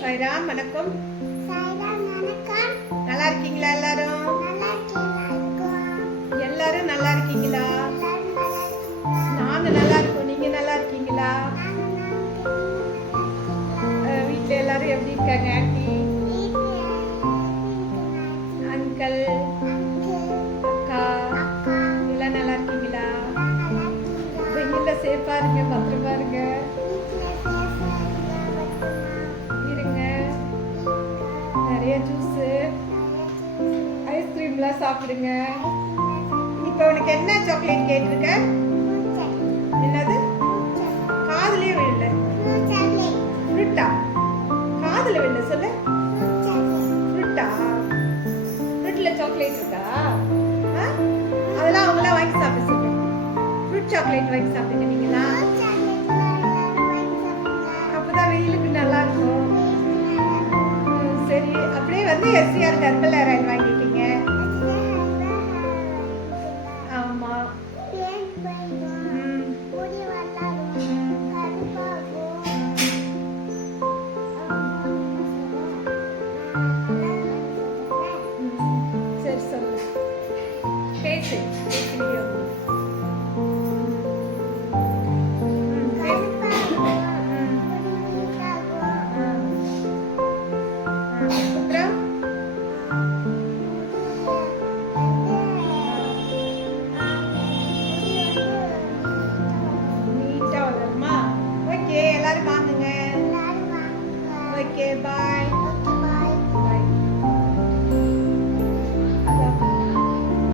சாய்ராம் வணக்கம். சாய்ராம் வணக்கம். நல்லா இருக்கீங்களா எல்லாரும்? எல்லாரும் நல்லா இருக்கீங்களா? நாங்க நல்லா இருக்கோம். நீங்க நல்லா இருக்கீங்களா? வீட்டில் எல்லாரும் எப்படி இருக்காங்க? ஆண்டி, அங்கிள், அக்கா எல்லாம் நல்லா இருக்கீங்களா? வெயில்ல சேஃபா இருங்க, பத்திரமா இருங்க. நிறைய ஜூஸ் ஐஸ்கிரீம்லாம் சாப்பிடுங்க. இப்போ உனக்கு என்ன சாக்லேட் கேட்டிருக்க? என்னது? காதுலயே விழல. ஃப்ரூட்டா? காதுல விழல சொல்லு. ஃப்ரூட்டா? ஃப்ரூட்ல சாக்லேட் இருக்கா? அதெல்லாம் அவங்களாம் வாங்கி சாப்பிட சொல்லு. ஃப்ரூட் சாக்லேட் வாங்கி சாப்பிடுங்க நீங்களா. அப்பதான் வெயிலுக்கு நல்லா இருக்கும். சரி, அப்படியே வந்து SCR ஹெர்பல் ஹேர் ஆயில் வாங்கி